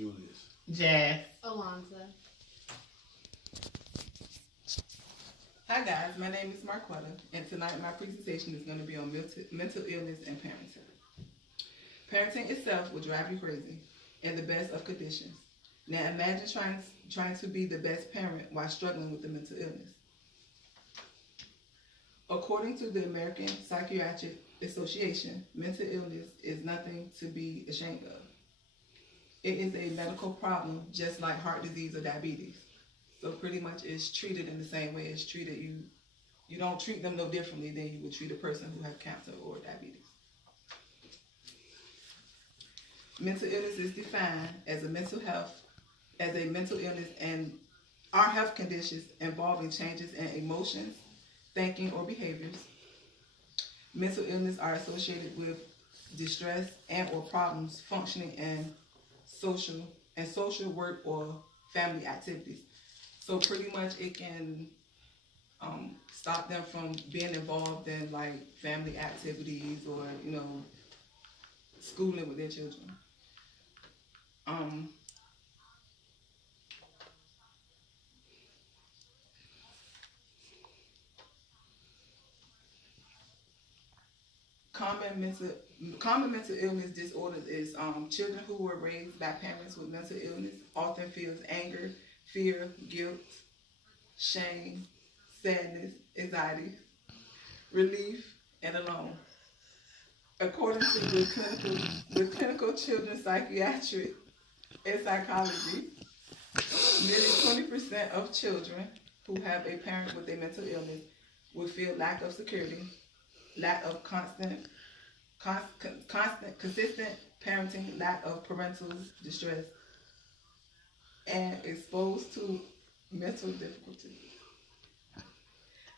Julius. Jazz. Alonza. Hi guys, my name is Marquetta, and tonight my presentation is going to be on mental illness and parenting. Parenting itself will drive you crazy in the best of conditions. Now imagine trying to be the best parent while struggling with the mental illness. According to the American Psychiatric Association, mental illness is nothing to be ashamed of. It is a medical problem just like heart disease or diabetes. So pretty much it's treated in the same way it's treated. You don't treat them no differently than you would treat a person who has cancer or diabetes. Mental illness is defined as a mental illness and are health conditions involving changes in emotions, thinking, or behaviors. Mental illness are associated with distress and or problems functioning in social work or family activities. So pretty much it can stop them from being involved in like family activities or schooling with their children. Common mental illness disorders is children who were raised by parents with mental illness often feels anger, fear, guilt, shame, sadness, anxiety, relief, and alone. According to the clinical children's psychiatry and psychology, nearly 20% of children who have a parent with a mental illness will feel lack of security, lack of consistent parenting, lack of parental distress, and exposed to mental difficulties.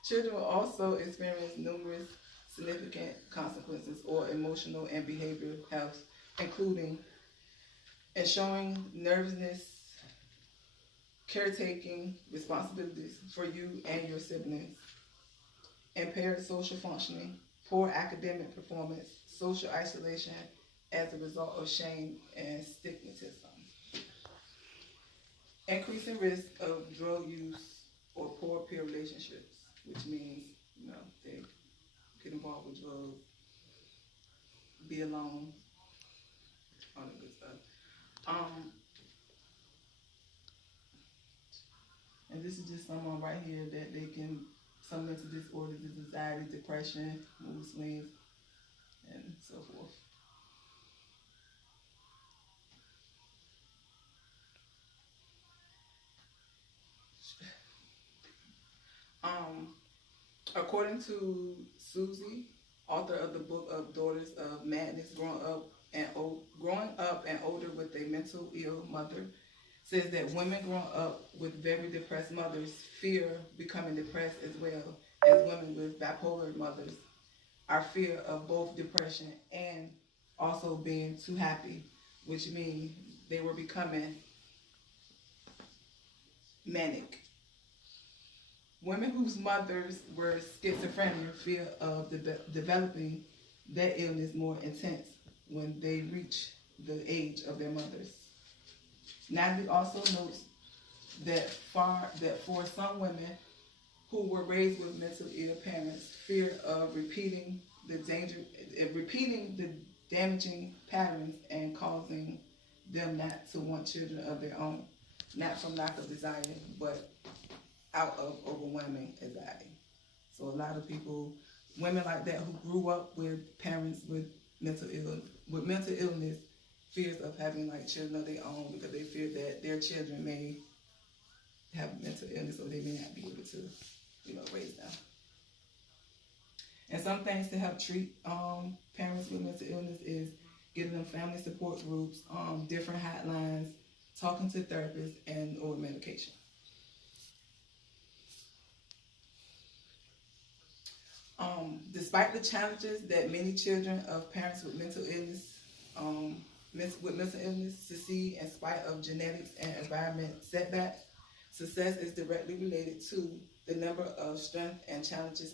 Children will also experience numerous significant consequences or emotional and behavioral health, including ensuring nervousness, caretaking responsibilities for you and your siblings, impaired social functioning, poor academic performance, social isolation as a result of shame and stigmatism, increasing risk of drug use or poor peer relationships, which means they get involved with drugs, be alone, all that good stuff. And this is just someone right here that some mental disorders is anxiety, depression, mood swings, and so forth. According to Susie, author of the book of Daughters of Madness, growing up and older with a mental ill mother, says that women growing up with very depressed mothers fear becoming depressed as well as women with bipolar mothers are fear of both depression and also being too happy, which means they were becoming manic. Women whose mothers were schizophrenic fear of developing that illness more intense when they reach the age of their mothers. Natalie also notes that for some women who were raised with mental ill parents, fear of repeating the damaging patterns and causing them not to want children of their own, not from lack of desire, but out of overwhelming anxiety. So a lot of people, women like that who grew up with parents with mental illness, fears of having like children of their own because they fear that their children may have mental illness or they may not be able to, raise them. And some things to help treat parents with mental illness is giving them family support groups, different hotlines, talking to therapists, and or medication. Despite the challenges that many children of parents with mental illness succeed in spite of genetics and environment setbacks, success is directly related to the number of strengths and challenges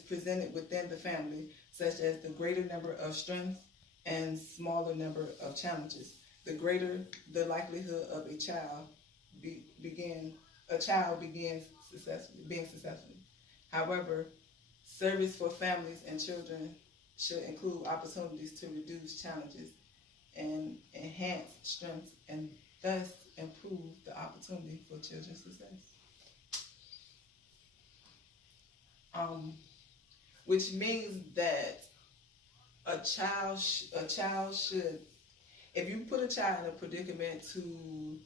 presented within the family, such as the greater number of strengths and smaller number of challenges. the greater the likelihood of a child begins being successful. However, service for families and children should include opportunities to reduce challenges and enhance strengths and thus improve the opportunity for children's success. Which means that a child should, if you put a child in a predicament to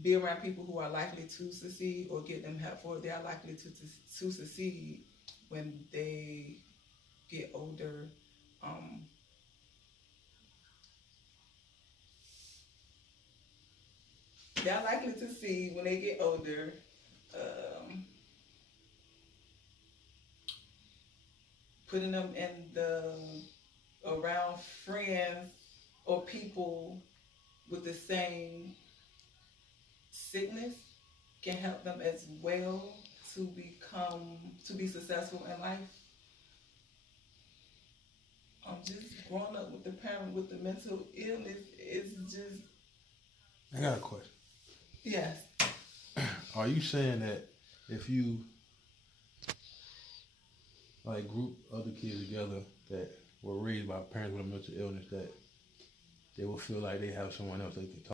be around people who are likely to succeed or get them help for it, they are likely to succeed when they get older. They're likely to see when they get older. Putting them in around friends or people with the same sickness can help them as well to be successful in life. Just growing up with the parent with the mental illness is just. I got a question. Yes. Are you saying that if you like group other kids together that were raised by parents with a mental illness, that they will feel like they have someone else they can talk